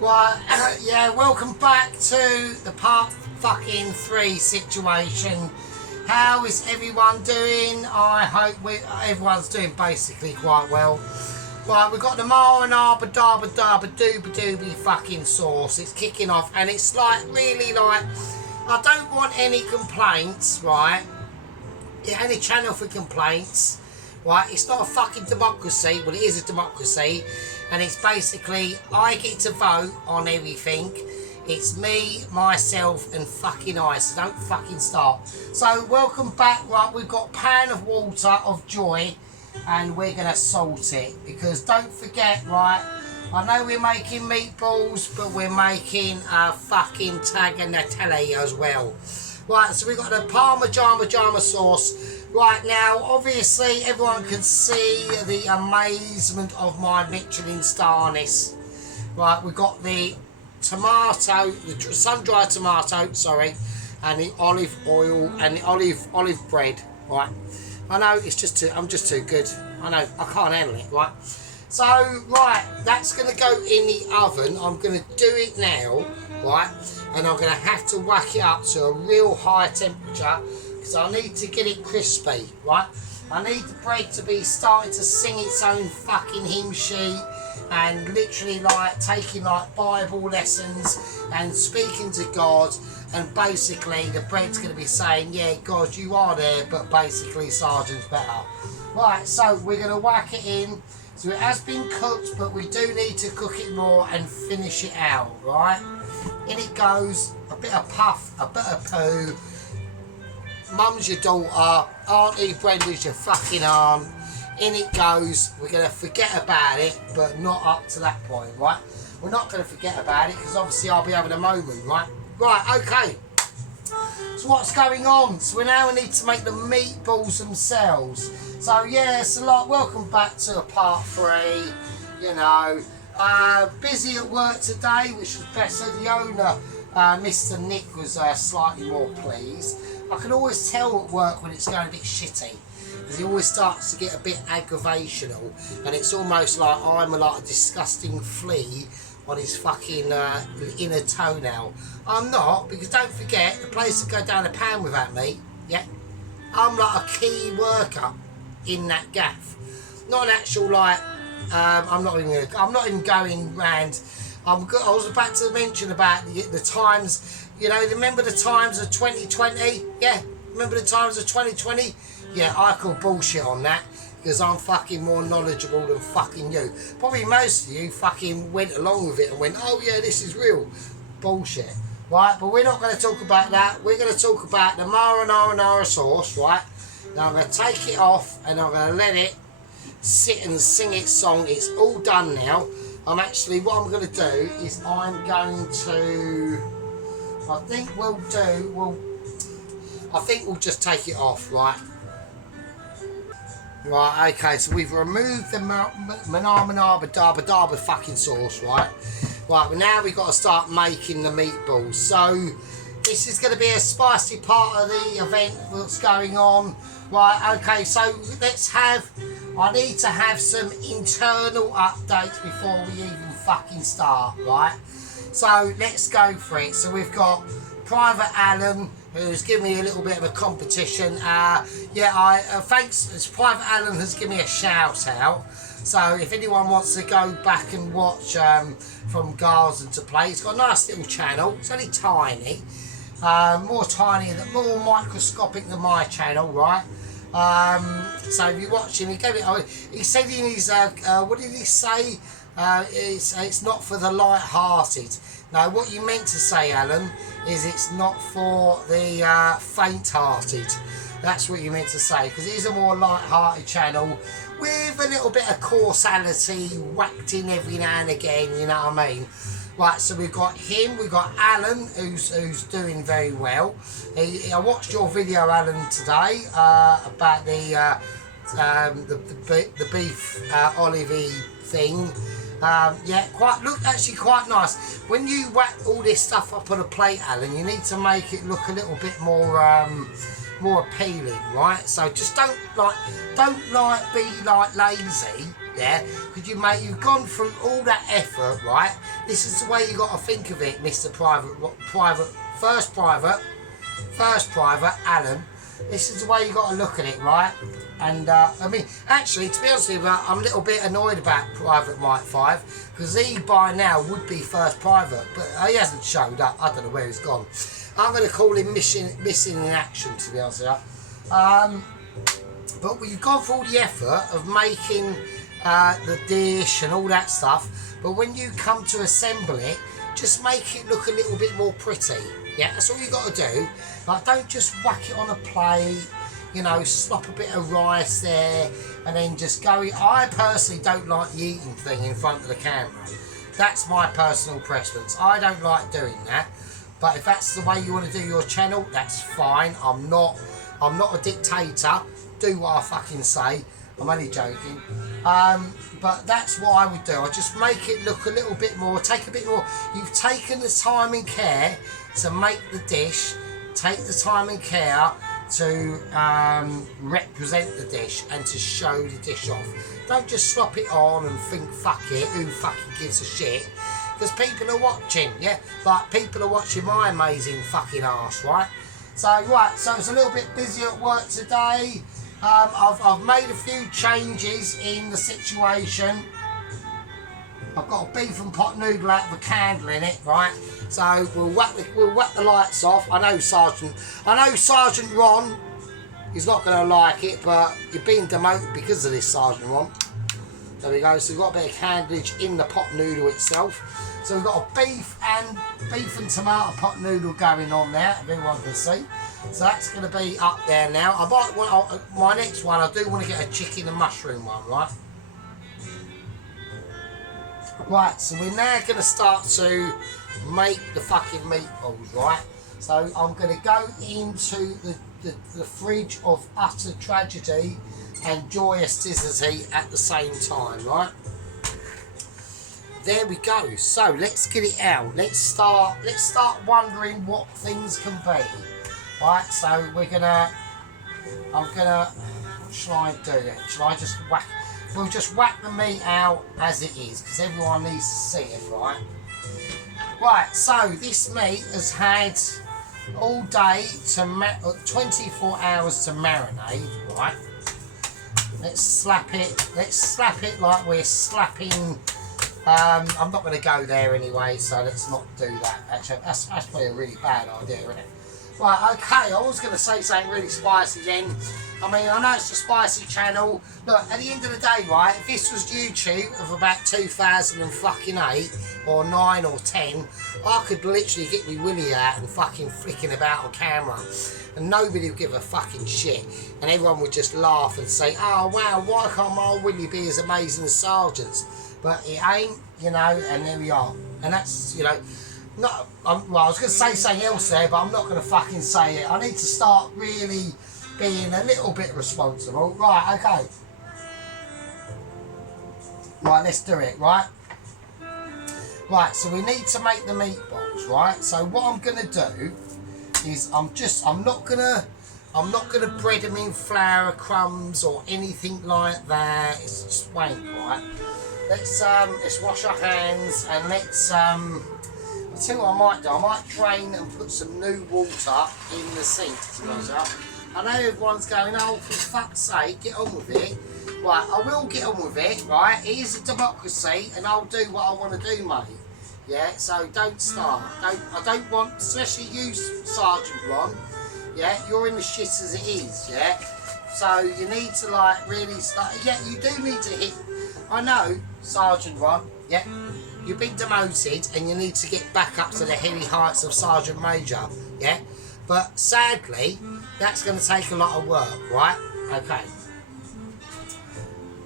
Right, yeah, welcome back to the part fucking 3 situation. How is everyone doing? I hope everyone's doing basically quite well. Right, we've got the marinara daba dooba dooby fucking sauce. It's kicking off and it's like really like, I don't want any complaints, right? Any channel for complaints, right? It's not a fucking democracy. Well, it is a democracy, and it's basically I get to vote on everything. It's me, myself, and fucking I. So don't fucking start. So welcome back. Right, we've got pan of water of joy, and we're gonna salt it because don't forget, right? I know we're making meatballs, but we're making a fucking tagliatelle as well. Right, so we've got the Parmesan sauce. Right now, obviously, everyone can see the amazement of my Michelin starness. Right, we've got the tomato, the sun-dried tomato, sorry, and the olive oil and the olive bread. Right, I know it's just too. I'm just too good. I know I can't handle it. Right. So, right, that's going to go in the oven. I'm going to do it now, right, and I'm going to have to whack it up to a real high temperature because I need to get it crispy, right. I need the bread to be starting to sing its own fucking hymn sheet and literally like taking like Bible lessons and speaking to God, and basically the bread's going to be saying, yeah, God, you are there, but basically Sergeant's better. Right, so we're going to whack it in. So it has been cooked, but we do need to cook it more and finish it out, right? In it goes, a bit of puff, a bit of poo. Mum's your daughter, Auntie Brenda's your fucking aunt. In it goes, we're going to forget about it, but not up to that point, right? We're not going to forget about it, because obviously I'll be having a moment, right? Right, okay. So what's going on? So we now need to make the meatballs themselves. So yeah, it's a lot. Welcome back to part 3. You know, busy at work today, which was better. The owner, Mr. Nick, was slightly more pleased. I can always tell at work when it's going a bit shitty, because he always starts to get a bit aggravational, and it's almost like I'm like a disgusting flea on his fucking inner toenail. I'm not, because don't forget, the place will go down the pan without me. Yeah, I'm like a key worker in that gaff. Not an actual like. I'm not even going round. I was about to mention about the times. You know, remember the times of 2020? Yeah, remember the times of 2020? Yeah, I call bullshit on that, because I'm fucking more knowledgeable than fucking you. Probably most of you fucking went along with it and went, oh yeah, this is real. Bullshit. Right, but we're not going to talk about that. We're going to talk about the marinara sauce, right? Now I'm going to take it off and I'm going to let it sit and sing its song. It's all done now. What I'm going to do is I'm going to, I think we'll just take it off, right? Right, okay, so we've removed the marinara daba fucking sauce, right? Right, well now we've got to start making the meatballs. So this is going to be a spicy part of the event that's going on. Right, okay, so I need to have some internal updates before we even fucking start, right? So let's go for it. So we've got Private Alan, who's given me a little bit of a competition. Thanks, Private Alan has given me a shout out. So if anyone wants to go back and watch from Gaza to Play, it's got a nice little channel. It's only tiny, more microscopic than my channel, right? So if you watch him, he said in his, what did he say? It's not for the light-hearted. No, what you meant to say, Alan, is it's not for the faint-hearted. That's what you meant to say, because it is a more light-hearted channel with a little bit of causality whacked in every now and again, you know what I mean? Right, so we've got him, we've got Alan, who's doing very well. I watched your video, Alan, today about the beef olivey thing. Yeah, actually quite nice. When you whack all this stuff up on a plate, Alan, you need to make it look a little bit more appealing, right? So just don't be lazy. there because you've gone through all that effort, right? This is the way you got to think of it, Mr. First Private Alan. This is the way you got to look at it, right? And I mean, actually, to be honest with you, I'm a little bit annoyed about Private Mike 5 because he by now would be First Private, but he hasn't showed up. I don't know where he's gone. I'm going to call him missing in action, to be honest with you. But you've gone through all the effort of making the dish and all that stuff, but when you come to assemble it, just make it look a little bit more pretty. Yeah, that's all you got to do. Like, don't just whack it on a plate, you know, slop a bit of rice there, and then just go. I personally don't like the eating thing in front of the camera. That's my personal preference. I don't like doing that. But if that's the way you want to do your channel, that's fine. I'm not a dictator. Do what I fucking say. I'm only joking. But that's what I would do. I just make it look a little bit more, take a bit more. You've taken the time and care to make the dish, take the time and care to represent the dish and to show the dish off. Don't just slop it on and think, fuck it, who fucking gives a shit? Because people are watching, yeah? Like, people are watching my amazing fucking arse, right? So, right, so it's a little bit busy at work today. I've made a few changes in the situation. I've got a beef and pot noodle out with a candle in it, right? So we'll whack the lights off. I know Sergeant Ron is not going to like it, but you're being demoted because of this, Sergeant Ron. There we go. So we've got a bit of candleage in the pot noodle itself. So we've got a beef and tomato pot noodle going on there, if everyone can see. So that's going to be up there now. I might want my next one. I do want to get a chicken and mushroom one, right? Right. So we're now going to start to make the fucking meatballs, right? So I'm going to go into the fridge of utter tragedy and joyousity at the same time, right? There we go. So let's get it out. Let's start wondering what things can be. Right, so what shall I do it? Shall I just we'll just whack the meat out as it is, because everyone needs to see it, right? Right, so this meat has had all day to 24 hours to marinate, right? Let's slap it like we're slapping. I'm not going to go there anyway, so let's not do that. Actually, that's probably a really bad idea, isn't it? Right, okay, I was going to say something really spicy then. I mean, I know it's a spicy channel. Look, at the end of the day, right, if this was YouTube of about 2008 or 9 or 10, I could literally get me willy out and fucking flicking about on camera. And nobody would give a fucking shit. And everyone would just laugh and say, oh, wow, why can't my Willie be as amazing as Sergeant's? But it ain't, you know, and there we are. And that's, you know, well, I was going to say something else there, but I'm not going to fucking say it. I need to start really being a little bit responsible. Right, okay. Right, let's do it, right? Right, so we need to make the meatballs, right? So what I'm going to do is I'm not going to bread them in flour, crumbs or anything like that. It's just wank, right? Let's wash our hands and let's I'll tell you what I might do. I might drain and put some new water in the sink. I know everyone's going, oh, for fuck's sake, get on with it. Right, I will get on with it, right? It is a democracy and I'll do what I want to do, mate. Yeah, so don't start. I don't want, especially you, Sergeant Ron, yeah, you're in the shit as it is, yeah? So you need to, like, really start. Yeah, you do need to hit. I know, Sergeant Ron, yeah? You've been demoted and you need to get back up to the heady heights of Sergeant Major, yeah? But sadly, that's going to take a lot of work, right? Okay.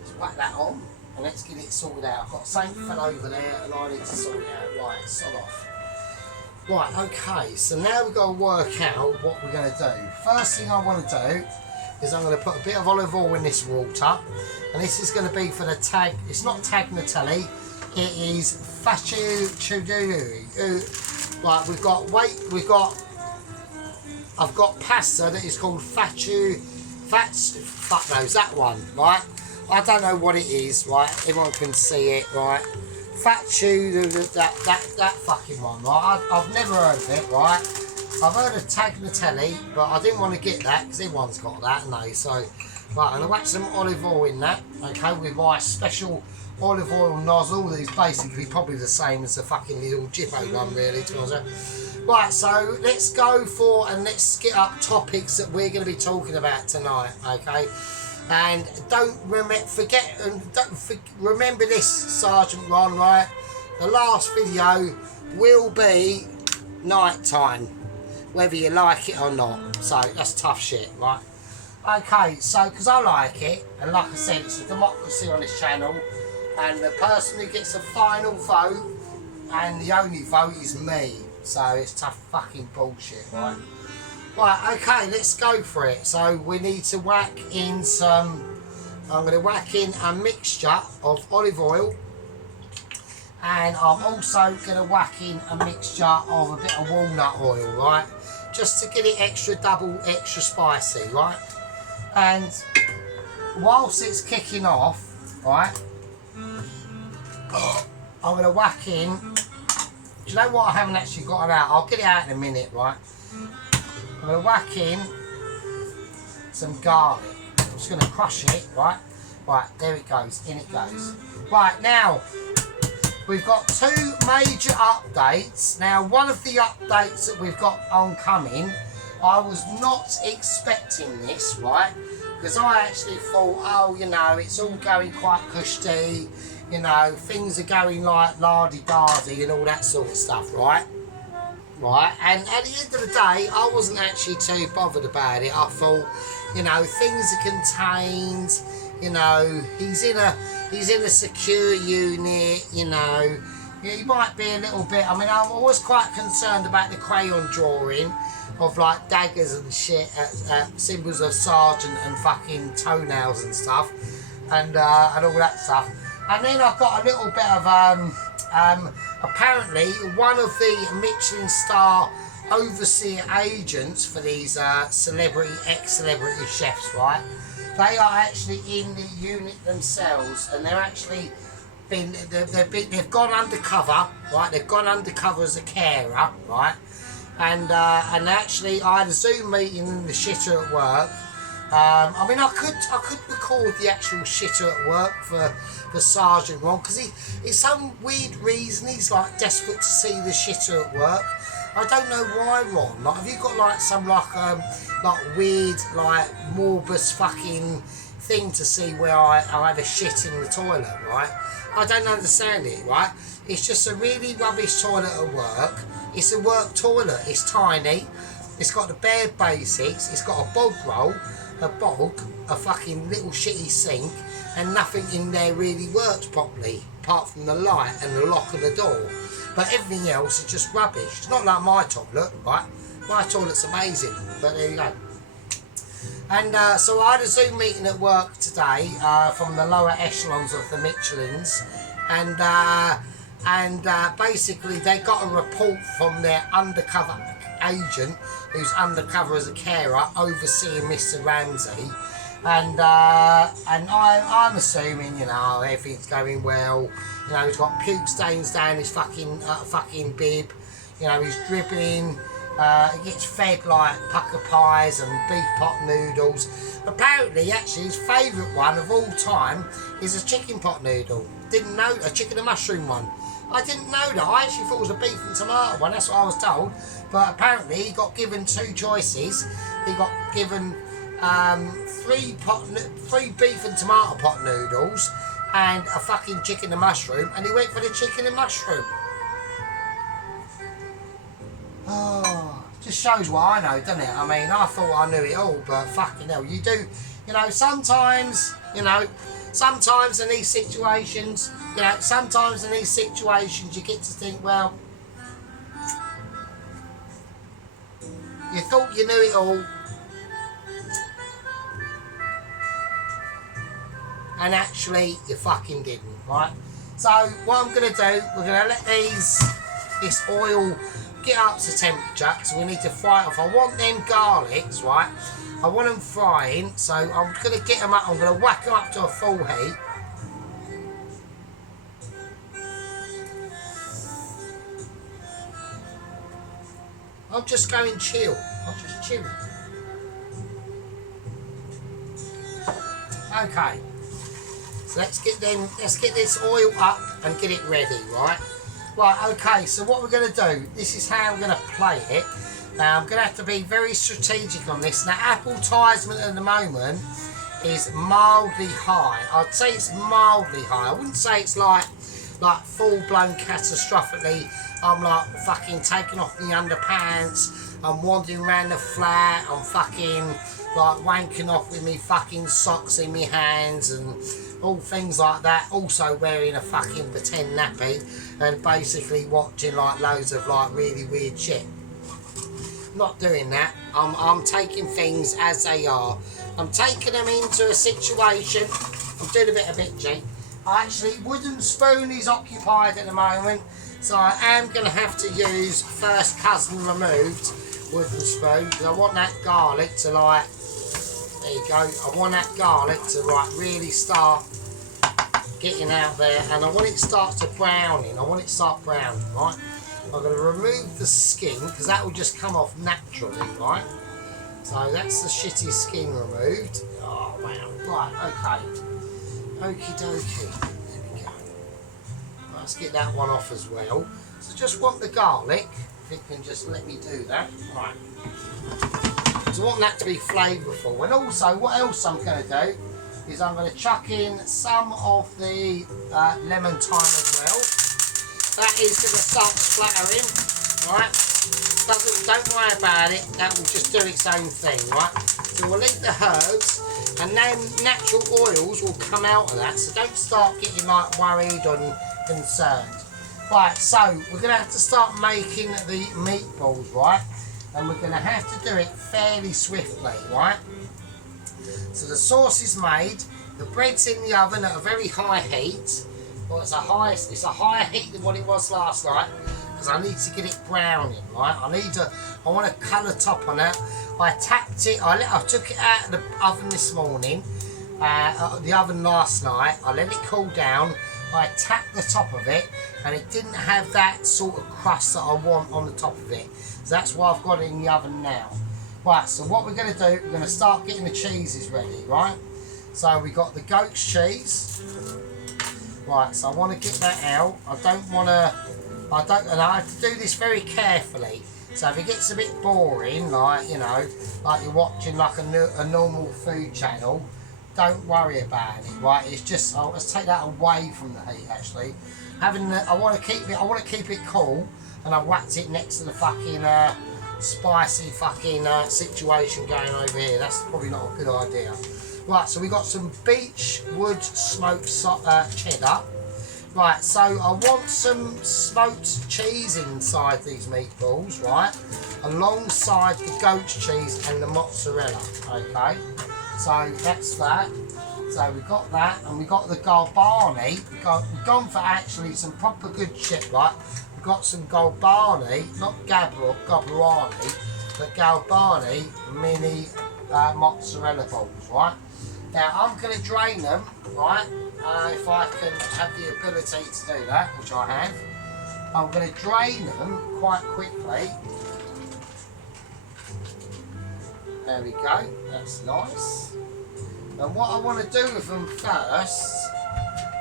Let's whack that on and let's get it sorted out. I've got something fell over there and I need to sort it out. Right, sod off. Right, okay, so now we've got to work out what we're going to do. First thing I want to do is I'm going to put a bit of olive oil in this water, and this is going to be for the tag. It's not tagliatelle, it is fettuccine. Right, I've got pasta that is called fuck knows that one, right? I don't know what it is, right? Everyone can see it, right? Fat Chew, that fucking one, right? I've never heard of it, right? I've heard of Tagliatelle, but I didn't want to get that because everyone's got that, haven't they? So, right, I'm going to whack some olive oil in that, okay, with my special olive oil nozzle. That is basically probably the same as the fucking little Jippo one, really, to be honest. Right, so let's go for and let's get up topics that we're going to be talking about tonight, okay? And don't remember this, Sergeant Ron, right? The last video will be night time, whether you like it or not. So that's tough shit, right? Okay, so because I like it, and like I said, it's a democracy on this channel, and the person who gets the final vote and the only vote is me. So it's tough fucking bullshit, right? Right, okay, let's go for it. So we need to whack in some, I'm going to whack in a mixture of olive oil, and I'm also going to whack in a mixture of a bit of walnut oil, right? Just to get it extra spicy, right? And whilst it's kicking off, right, I'm going to whack in, do you know what, I haven't actually got it out, I'll get it out in a minute, right? I'm going to whack in some garlic. I'm just going to crush it, right? Right, there it goes, in it goes. Right, now, we've got two major updates. Now, one of the updates that we've got oncoming, I was not expecting this, right? Because I actually thought, oh, you know, it's all going quite cushy, you know, things are going like lardy-dardy and all that sort of stuff, right? Right, and at the end of the day, I wasn't actually too bothered about it. I thought, you know, things are contained, you know, he's in a secure unit, you know, he might be a little bit, I mean, I'm always quite concerned about the crayon drawing of like daggers and shit, symbols of sergeant and fucking toenails and stuff, and all that stuff. And then I've got a little bit of, apparently one of the Michelin star overseer agents for these ex-celebrity chefs, right? They are actually in the unit themselves, and they're actually they've gone undercover, right? They've gone undercover as a carer, right? And actually, I had a Zoom meeting in the shitter at work. I mean, I could record the actual shitter at work for Sergeant Ron, because he's some weird reason he's like desperate to see the shitter at work. I don't know why, Ron. Like, have you got like some like weird like morbus fucking thing to see where I have a shit in the toilet, right? I don't understand it, right? It's just a really rubbish toilet at work. It's a work toilet. It's tiny. It's got the bare basics. It's got a bog roll, a fucking little shitty sink, and nothing in there really works properly, apart from the light and the lock of the door. But everything else is just rubbish. It's not like my toilet, right? My toilet's amazing, but there you go. And so I had a Zoom meeting at work today from the lower echelons of the Michelins, and basically they got a report from their undercover agent, who's undercover as a carer, overseeing Mr. Ramsey, and I'm assuming, you know, everything's going well. You know, he's got puke stains down his fucking bib. You know, he's dribbling. He gets fed like pucker pies and beef pot noodles. Apparently, actually, his favourite one of all time is a chicken pot noodle. Didn't know, a chicken and mushroom one. I didn't know that. I actually thought it was a beef and tomato one. That's what I was told. But apparently, he got given two choices. He got given three beef and tomato pot noodles and a fucking chicken and mushroom, and he went for the chicken and mushroom. Oh, just shows what I know, doesn't it? I mean, I thought I knew it all, but fucking hell, you do. You know, sometimes in these situations, you get to think, well, you thought you knew it all, and actually you fucking didn't, right? So what I'm going to do, we're going to let this oil get up to temperature, because we need to fry it off. I want them garlics, right? I want them frying, so I'm going to get them up, I'm going to whack them up to a full heat. I'm just going chill, I'm just chilling. Okay, so let's get this oil up and get it ready, right? Right, okay, so what we're going to do, this is how we're going to play it. Now, I'm going to have to be very strategic on this. Now, advertisement at the moment is mildly high. I'd say it's mildly high. I wouldn't say it's like full-blown catastrophically. I'm like fucking taking off my underpants. I'm wandering around the flat. I'm fucking like wanking off with me fucking socks in my hands and all things like that. Also wearing a fucking pretend nappy and basically watching like loads of like really weird shit. Not doing that. I'm taking things as they are. I'm taking them into a situation. I'm doing a bit of bitching. Actually, wooden spoon is occupied at the moment, so I am going to have to use first cousin removed wooden spoon because I want that garlic to like. There you go. I want that garlic to like really start getting out there, and I want it to start to browning. I want it to start browning, right? I'm going to remove the skin because that will just come off naturally, right? So that's the shitty skin removed. Oh wow! Right, okay. Okie dokie. There we go. Let's get that one off as well. So just want the garlic. If it can just let me do that, right? So I want that to be flavourful, and also what else I'm going to do is I'm going to chuck in some of the lemon thyme as well. That is going to start splattering, right? Don't worry about it, that will just do its own thing, right? So we'll leave the herbs, and then natural oils will come out of that, so don't start getting like worried or concerned. Right, so we're going to have to start making the meatballs, right? And we're going to have to do it fairly swiftly, right? So the sauce is made, the bread's in the oven at a very high heat. Well, it's a higher heat than what it was last night because I need to get it browning, right? I want a colour top on it. I tapped it. I took it out of the oven this morning, the oven last night. I let it cool down. I tapped the top of it, and it didn't have that sort of crust that I want on the top of it. So that's why I've got it in the oven now. Right. So what we're going to do, we're going to start getting the cheeses ready, right? So we got the goat's cheese. Right, so I want to get that out. And I have to do this very carefully. So if it gets a bit boring, like, you know, like you're watching like a normal food channel, don't worry about it, right? It's just, let's take that away from the heat actually. I want to keep it cool, and I've whacked it next to the fucking spicy fucking situation going over here. That's probably not a good idea. Right, so we got some beechwood smoked cheddar. Right, so I want some smoked cheese inside these meatballs, right? Alongside the goat's cheese and the mozzarella, okay? So that's that. So we've got that, and we've got the Galbani. We've gone for actually some proper good shit, right? We've got some Galbani, not Gabarani, but Galbani mini mozzarella balls, right? Now I'm going to drain them, right? If I can have the ability to do that, which I have, I'm going to drain them quite quickly. There we go, that's nice. And what I want to do with them first,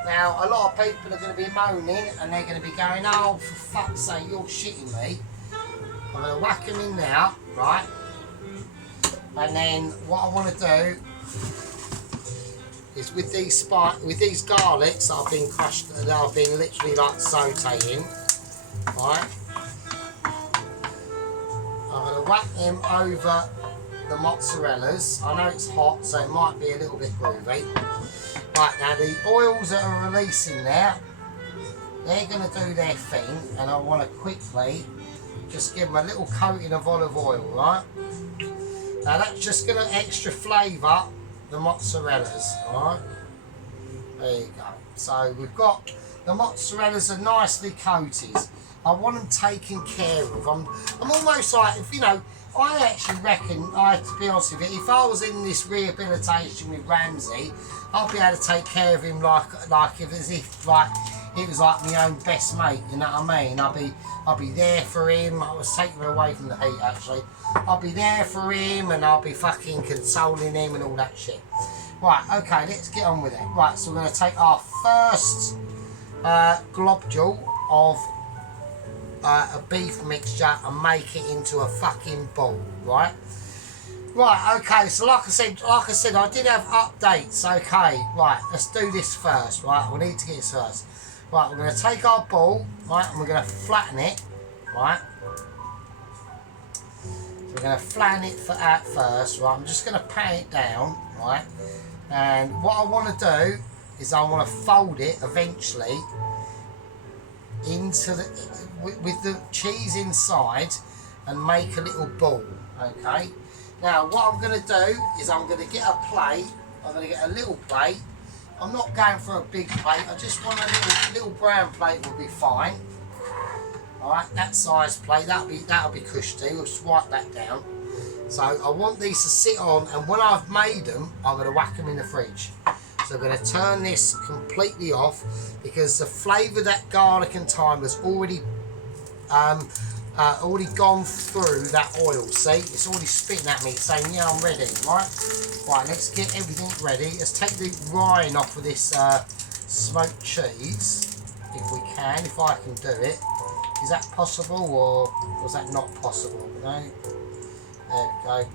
now a lot of people are going to be moaning and they're going to be going, oh for fuck's sake, you're shitting me. I'm going to whack them in now, right? And then what I want to do is with these garlics that I've been crushed, that I've been literally like sauteing, right? I'm going to whack them over the mozzarellas. I know it's hot, so it might be a little bit groovy. Right, now the oils that are releasing now, they're going to do their thing, and I want to quickly just give them a little coating of olive oil, right? Now that's just going to extra flavour the mozzarellas, alright? There you go. So we've got the mozzarellas are nicely coated. I want them taken care of. I'm almost like, if you know, I actually reckon, to be honest with you, if I was in this rehabilitation with Ramsey, I'd be able to take care of him like as if he was like my own best mate. You know what I mean? I'd be there for him. I was taking him away from the heat actually. I'll be there for him and I'll be fucking consoling him and all that shit. Right, okay, let's get on with it. Right, so we're going to take our first globule of a beef mixture and make it into a fucking ball, right? Right, okay, so like I said, I did have updates, okay, right, let's do this first, right, we need to get this first. Right, we're going to take our ball, right, and we're going to flatten it, right? So we're going to flatten it out first, right, I'm just going to pat it down, right? And what I want to do is I want to fold it eventually into with the cheese inside and make a little ball, okay? Now what I'm going to do is I'm going to get a plate. I'm going to get a little plate. I'm not going for a big plate. I just want a little brown plate will be fine. All right, that size plate. That'll be cushy. We'll just wipe that down. So I want these to sit on, and when I've made them, I'm going to whack them in the fridge. So I'm going to turn this completely off because the flavour of that garlic and thyme has already gone through that oil. See, it's already spitting at me saying, yeah, I'm ready, right? Right, let's get everything ready. Let's take the rind off of this smoked cheese, if we can, if I can do it. Is that possible, or was that not possible? No? There we go.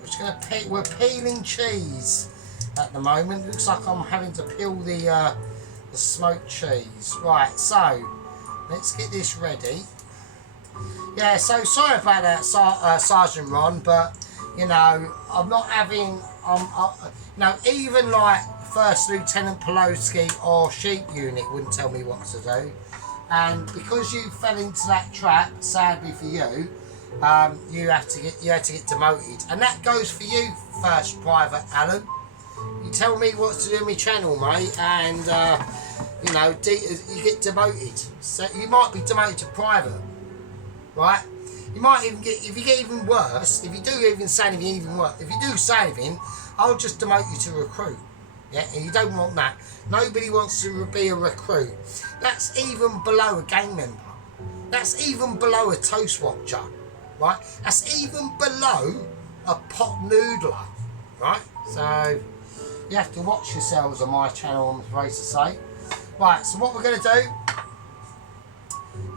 We're just going to we're peeling cheese at the moment. Looks like I'm having to peel the smoked cheese. Right, so let's get this ready. Yeah, so sorry about that, Sergeant Ron, but you know, I'm not having, even like First Lieutenant Pelosi or Sheep Unit wouldn't tell me what to do. And because you fell into that trap, sadly for you, you had to get demoted, and that goes for you, First Private Alan. You tell me what to do on my channel, mate, and you get demoted. So you might be demoted to private. Right, you might even get, if you get even worse, if you do even say anything even worse, if you do say anything, I'll just demote you to recruit. Yeah, and you don't want that. Nobody wants to be a recruit. That's even below a gang member. That's even below a toast watcher. Right, that's even below a pot noodler. Right, so you have to watch yourselves on my channel, I'm afraid to say. Right, so what we're going to do,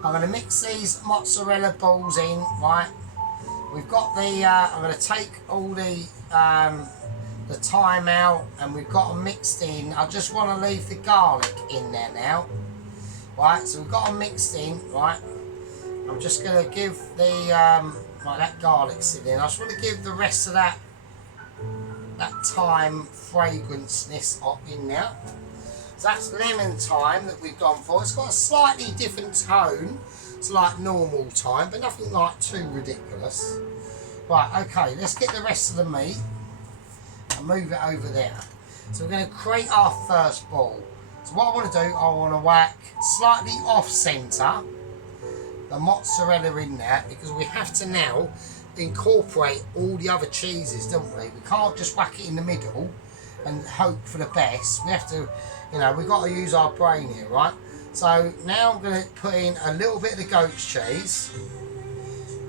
I'm going to mix these mozzarella balls in, right? We've got the, I'm going to take all the thyme out, and we've got them mixed in. I just want to leave the garlic in there now. Right, so we've got them mixed in, right? I'm just going to give the, that garlic sitting in. I just want to give the rest of that thyme fragranceness in there. So that's lemon thyme that we've gone for. It's got a slightly different tone. It's like normal thyme, but nothing like too ridiculous. Right, okay, let's get the rest of the meat and move it over there. So we're going to create our first ball. So what I want to do, I want to whack slightly off centre the mozzarella in there, because we have to now incorporate all the other cheeses, don't we? We can't just whack it in the middle and hope for the best. We have to, we've got to use our brain here, right? So now I'm going to put in a little bit of the goat's cheese.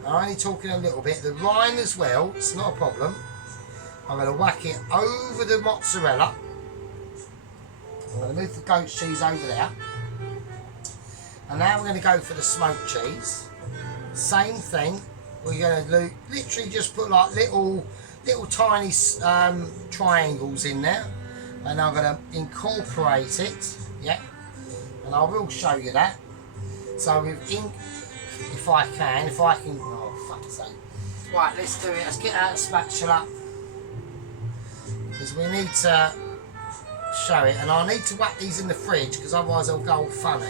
I'm only talking a little bit. The rind as well, it's not a problem. I'm going to whack it over the mozzarella. I'm going to move the goat's cheese over there. And now we're going to go for the smoked cheese. Same thing. We're going to literally just put like little tiny triangles in there, and I'm going to incorporate it, yeah, and I will show you that. So if I can, oh fuck's sake. Right, let's do it. Let's get out the spatula, because we need to show it, and I need to whack these in the fridge because otherwise they'll go all funny,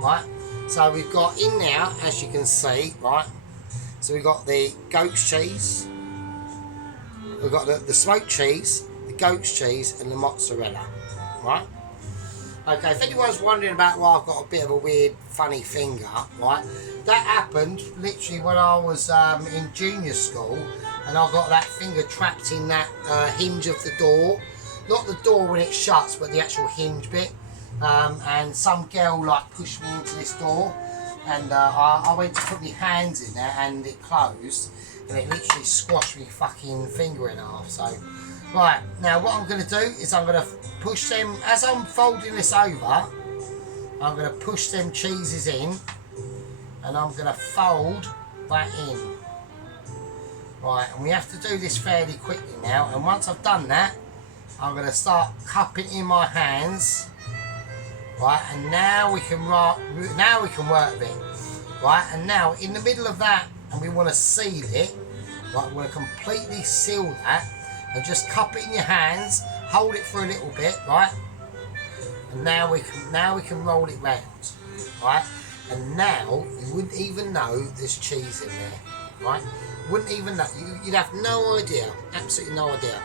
right? So we've got in there, as you can see, right, so we've got the goat's cheese, we've got the smoked cheese, the goat's cheese, and the mozzarella, right? Okay, if anyone's wondering about why I've got a bit of a weird, funny finger, right? That happened literally when I was in junior school, and I got that finger trapped in that hinge of the door. Not the door when it shuts, but the actual hinge bit. And some girl like pushed me into this door, and I went to put my hands in there, and it closed, and it literally squashed my fucking finger in half. So, right, now what I'm going to do is I'm going to push them, as I'm folding this over, I'm going to push them cheeses in, and I'm going to fold that in. Right, and we have to do this fairly quickly now, and once I've done that, I'm going to start cupping in my hands. Right, and now we can work with it. Right, and now in the middle of that, and we want to seal it. Right, we want to completely seal that, and just cup it in your hands, hold it for a little bit, right? And now we can roll it round, right? And now you wouldn't even know there's cheese in there, right? Wouldn't even know. You'd have no idea, absolutely no idea.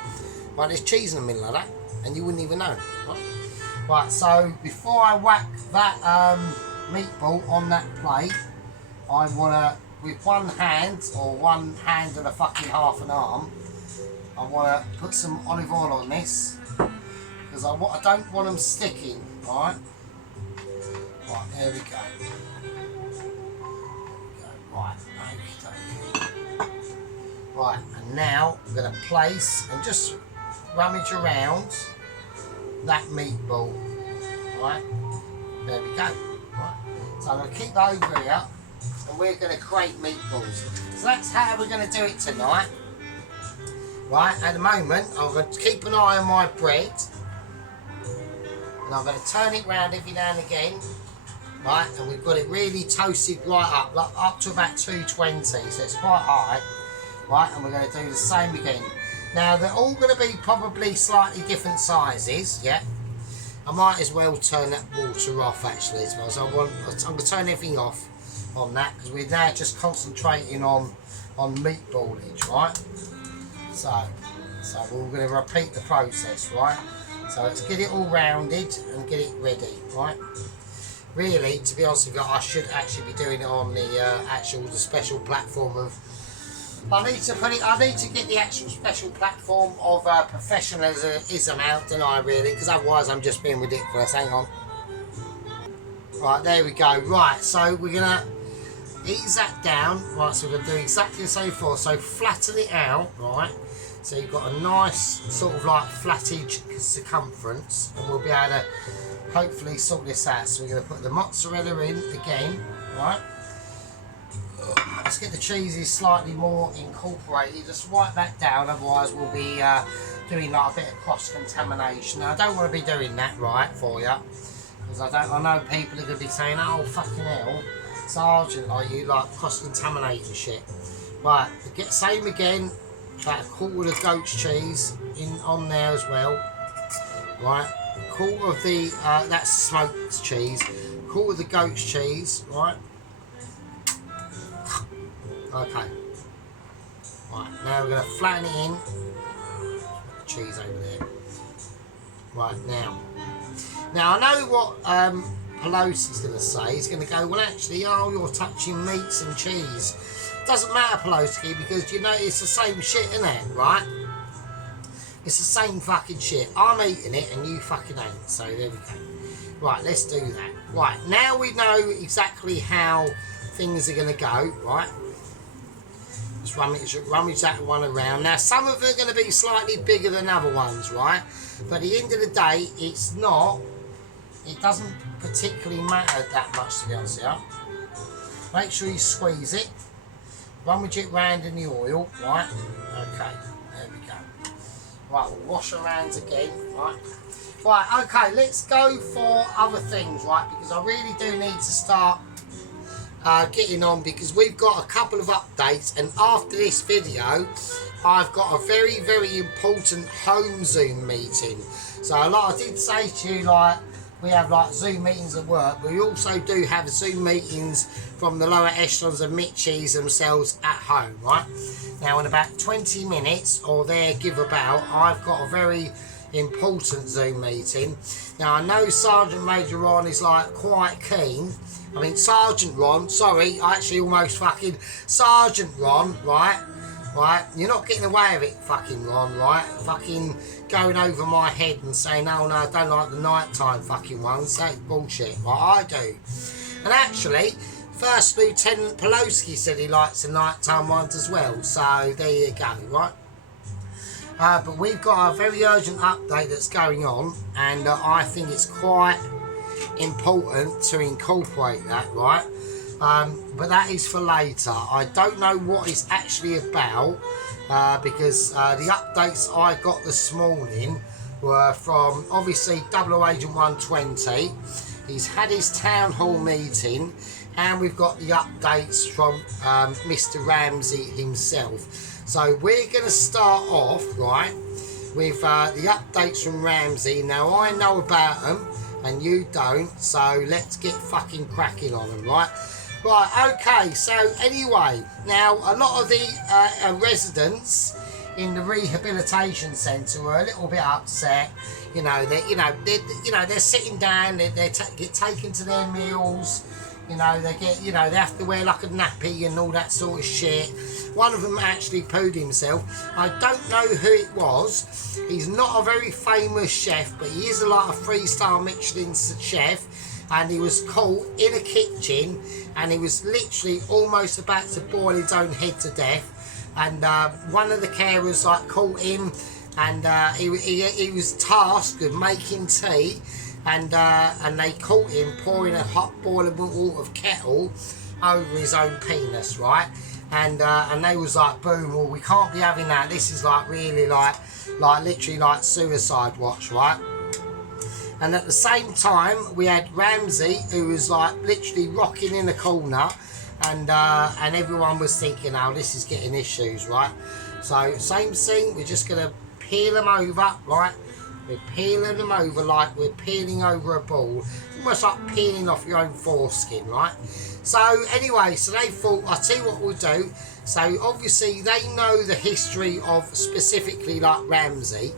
Right, there's cheese in the middle of that, and you wouldn't even know. Right? Right, so before I whack that meatball on that plate, I want to, with one hand, or one hand and a fucking half an arm, I want to put some olive oil on this, because I don't want them sticking, right? Right, there we go. Right, okay. Right, and now I'm going to place and just rummage around that meatball, right? There we go. Right. So I'm going to keep that over here, and we're going to create meatballs. So that's how we're going to do it tonight. Right, at the moment, I'm going to keep an eye on my bread, and I'm going to turn it round every now and again, right? And we've got it really toasted right up, like up to about 220, so it's quite high, right? And we're going to do the same again. Now they're all going to be probably slightly different sizes, yeah. I might as well turn that water off actually as well. So I'm going to turn everything off on that, because we're now just concentrating on meatballage, right? So we're going to repeat the process, right? So let's get it all rounded and get it ready, right? Really, to be honest with you, I should actually be doing it on the special platform of. I need to get the actual special platform of professionalism out, don't I, really? Because otherwise I'm just being ridiculous. Hang on. Right, there we go. Right, so we're going to ease that down. Right, so we're going to do exactly the same before. So flatten it out, right? So you've got a nice sort of like flattage circumference, and we'll be able to hopefully sort this out. So we're going to put the mozzarella in again, right? Let's get the cheeses slightly more incorporated. Just wipe that down, otherwise we'll be doing like a bit of cross-contamination. Now I don't want to be doing that, right, for you, because I know people are going to be saying, oh fucking hell, Sergeant, like you like cross-contaminating shit. Right, same again, about a quarter of goat's cheese on there as well. Right, a quarter of the that's smoked cheese, a quarter of the goat's cheese, right? Okay. Right, now we're going to flatten it in. Put the cheese over there. Right, now. Now, I know what Pelosi's going to say. He's going to go, well, actually, oh, you're touching meats and cheese. Doesn't matter, Pelosi, because, you know, it's the same shit, isn't it? Right? It's the same fucking shit. I'm eating it and you fucking ain't. So, there we go. Right, let's do that. Right, now we know exactly how things are going to go, right? Just rummage that one around. Now some of them are going to be slightly bigger than other ones, right? But at the end of the day, it doesn't particularly matter that much, to be honest with you. Make sure you squeeze it, rummage it round in the oil, right? Okay, there we go. Right, we'll wash our hands again, right? Right, okay, let's go for other things, right? Because I really do need to start getting on, because we've got a couple of updates, and after this video I've got a very, very important home Zoom meeting. So like I did say to you, like we have like Zoom meetings at work, but we also do have Zoom meetings from the lower echelons of Mitchies themselves at home, right? Now in about 20 minutes or there give about, I've got a very important Zoom meeting. Now I know Sergeant Major Ron is like quite keen. I mean Sergeant Ron, sorry, I actually almost fucking Sergeant Ron, right? Right, you're not getting away with it, fucking Ron, right? Fucking going over my head and saying, oh no, I don't like the nighttime fucking ones. That's bullshit, right? I do. And actually, First Lieutenant Pelosi said he likes the nighttime ones as well. So there you go, right? But we've got a very urgent update that's going on, and I think it's quite important to incorporate that, right? But that is for later. I don't know what it's actually about because the updates I got this morning were from obviously 00 Agent 120. He's had his town hall meeting, and we've got the updates from Mr. Ramsey himself. So we're going to start off, right, with the updates from Ramsey. Now I know about them and you don't, so let's get fucking cracking on them, right? Right, okay, so anyway, now a lot of the residents in the rehabilitation centre were a little bit upset. They're sitting down, they get taken to their meals. They have to wear like a nappy and all that sort of shit. One of them actually pooed himself. I don't know who it was. He's not a very famous chef, but he is a lot of 3-star Michelin chef. And he was caught in a kitchen, and he was literally almost about to boil his own head to death. And one of the carers caught him, and he was tasked with making tea. And they caught him pouring a hot boiling water kettle over his own penis, right? And they was like, boom, well, we can't be having that. This is really literally suicide watch, right? And at the same time, we had Ramsey, who was literally rocking in the corner, and everyone was thinking, oh, this is getting issues, right? So same thing, we're just gonna peel them over, right? We're peeling them over like we're peeling over a ball. Almost like peeling off your own foreskin, right? So anyway, so they thought, I'll tell you what we'll do. So obviously they know the history of specifically Ramsey.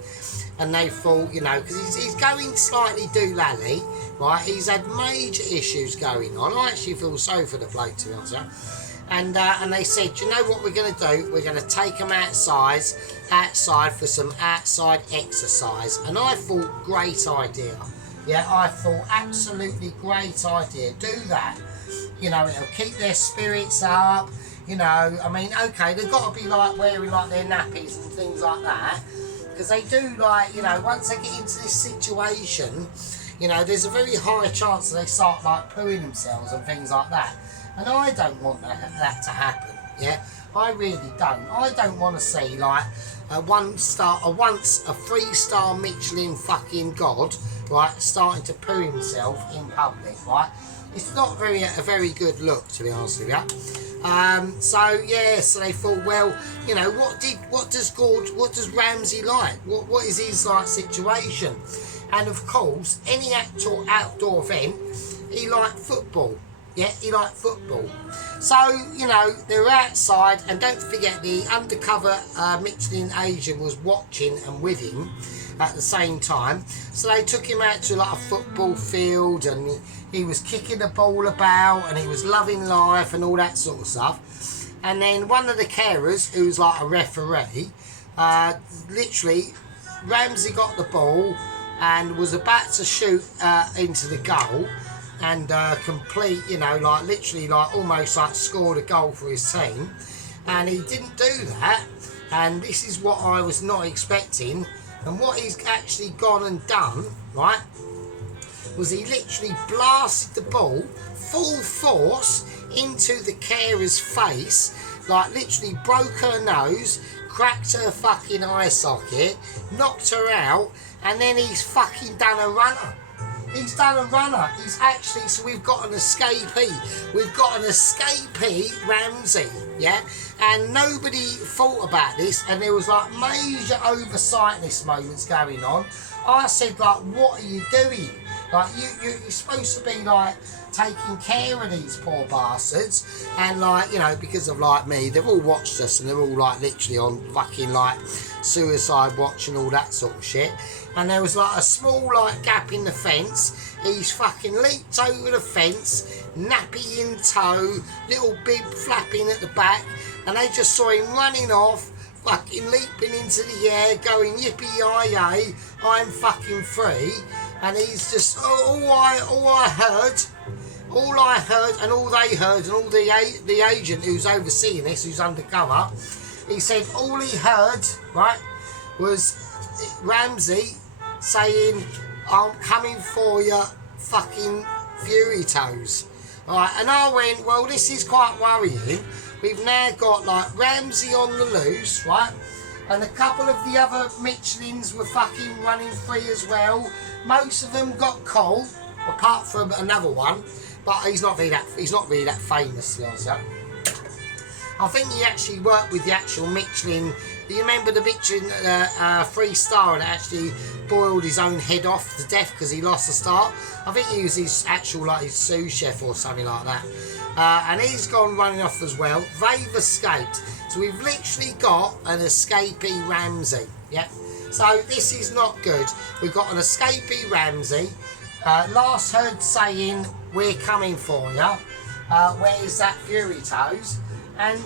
And they thought, because he's going slightly doolally, right? He's had major issues going on. I actually feel sorry for the bloke, to be honest. And they said, you know what we're going to do? We're going to take him outside for some outside exercise. And I thought, great idea. Yeah, I thought, absolutely great idea. Do that. It'll keep their spirits up. I mean, okay, they've got to be wearing their nappies and things like that. Because they do once they get into this situation, there's a very high chance that they start pooing themselves and things like that. And I don't want that to happen, yeah? I really don't. I don't want to see once a 3-star Michelin fucking god, right, starting to poo himself in public, right? It's not a very good look, to be honest with you. So they thought, well, what does Ramsey like? What is his situation? And of course, any outdoor event, he liked football. Yeah, he liked football. So, they were outside, and don't forget the undercover Michelin agent was watching and with him at the same time. So they took him out to a football field, and he was kicking the ball about, and he was loving life and all that sort of stuff. And then one of the carers, who was a referee, literally, Ramsey got the ball and was about to shoot into the goal and complete, literally almost scored a goal for his team. And he didn't do that, and this is what I was not expecting. And what he's actually gone and done, right, was he literally blasted the ball full force into the carer's face, literally broke her nose, cracked her fucking eye socket, knocked her out, and then he's fucking done a runner. He's done a runner. He's actually, so we've got an escapee. We've got an escapee Ramsey, yeah? And nobody thought about this, and there was major oversightless moments going on. I said, what are you doing? Like, you're supposed to be, like, taking care of these poor bastards. And, like, you know, because of, like, me, they've all watched us and they're all, like, literally on fucking, like, suicide watch and all that sort of shit. And there was, like, a small, like, gap in the fence. He's fucking leaped over the fence, nappy in tow, little bib flapping at the back. And they just saw him running off, fucking leaping into the air, going yippee-yi-yay, I'm fucking free. And he's just, all I heard, and all they heard, and all the agent who's overseeing this, who's undercover, he said all he heard, right, was Ramsey saying, I'm coming for you, fucking Fury Toes. Right, and I went, well, this is quite worrying. We've now got, like, Ramsey on the loose, right? And a couple of the other Michelins were fucking running free as well. Most of them got caught, apart from another one, but he's not really that famous, to be honest. I think he actually worked with the actual Michelin. Do you remember the Michelin 3-star that actually boiled his own head off to death because he lost a star? I think he was his actual, like, his sous chef or something like that. And he's gone running off as well. They've escaped. So we've literally got an escapee Ramsey. Yeah. So this is not good. We've got an escapee Ramsey. Last heard saying, we're coming for you. Where's that Fury Toes? And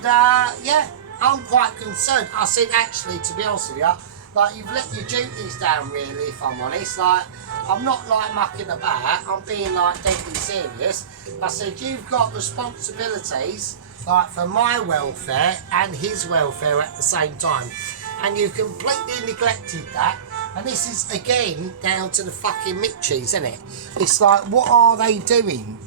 yeah, I'm quite concerned. I said, actually, to be honest with you, like, you've let your duties down, really, if I'm honest. Like, I'm not, like, mucking about. I'm being, like, deadly serious. I said, you've got responsibilities, like, for my welfare and his welfare at the same time. And you've completely neglected that. And this is, again, down to the fucking Mitchies, isn't it? It's like, what are they doing?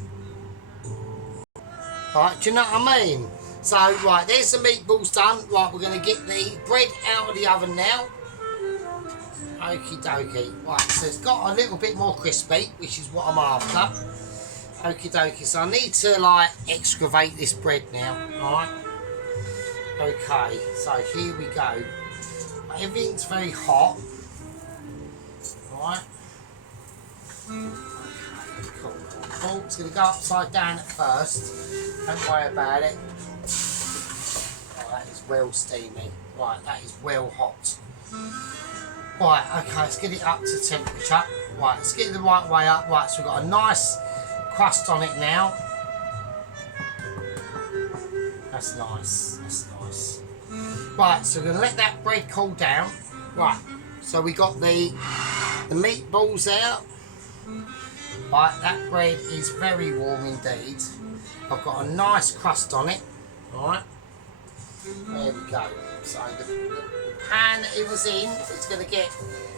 Right, do you know what I mean? So, right, there's the meatballs done. Right, we're going to get the bread out of the oven now. Okie dokie. Right, so it's got a little bit more crispy, which is what I'm after. Okie dokie. So I need to, like, excavate this bread now. Alright. Okay, so here we go. Everything's very hot. Alright. Okay, cool. Cool. It's going to go upside down at first. Don't worry about it. Oh, that is well steamy. Right, that is well hot. Right, okay, let's get it up to temperature. Right, let's get it the right way up. Right, so we've got a nice crust on it now. That's nice, that's nice. Right, so we're going to let that bread cool down. Right, so we got the meatballs out. Right, that bread is very warm indeed. I've got a nice crust on it. Alright, there we go. So the pan that it was in is going to get,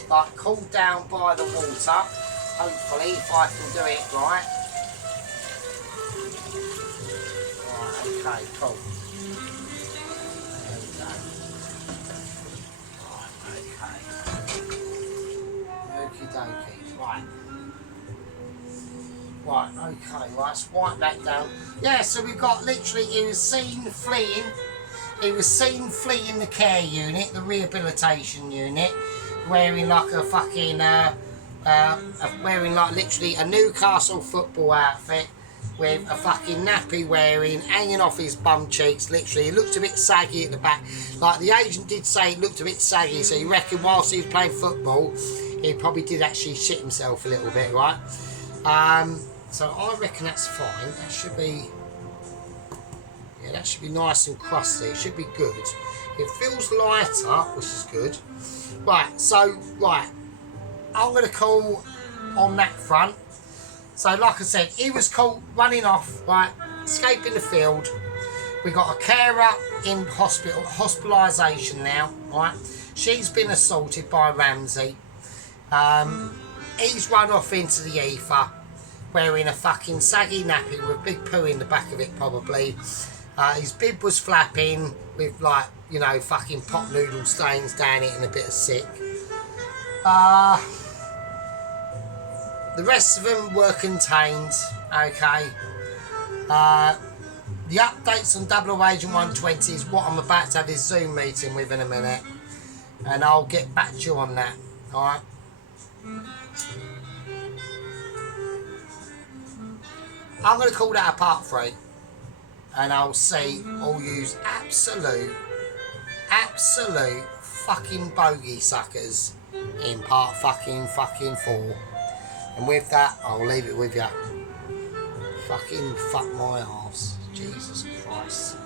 like, cooled down by the water. Hopefully, if I can do it right. Right, okay, cool. There we go. Right, okay. Okie dokie. Right. Right, okay, right, let's wipe that down. Yeah, so we've got literally, he was seen fleeing. He was seen fleeing the care unit, the rehabilitation unit, wearing like a fucking, wearing like literally a Newcastle football outfit with a fucking nappy wearing, hanging off his bum cheeks, literally. It looked a bit saggy at the back. Like the agent did say it looked a bit saggy, so he reckoned whilst he was playing football, he probably did actually shit himself a little bit, right? So I reckon that's fine. That should be, yeah, that should be nice and crusty. It should be good. It feels lighter, which is good. Right, so, right, I'm going to call on that front. So, like I said, he was caught running off, right, escaping the field. We got a carer in hospital, hospitalisation now, right. She's been assaulted by Ramsey. He's run off into the ether, wearing a fucking saggy nappy with big poo in the back of it, probably. His bib was flapping with, like, you know, fucking pot noodle stains down it and a bit of sick. The rest of them were contained, okay. The updates on Double Agent 120 is what I'm about to have this Zoom meeting with in a minute. And I'll get back to you on that, alright. I'm going to call that a part 3. And I'll see all yous absolute fucking bogey suckers in part fucking 4. And with that, I'll leave it with you. Fucking fuck my arse. Jesus Christ.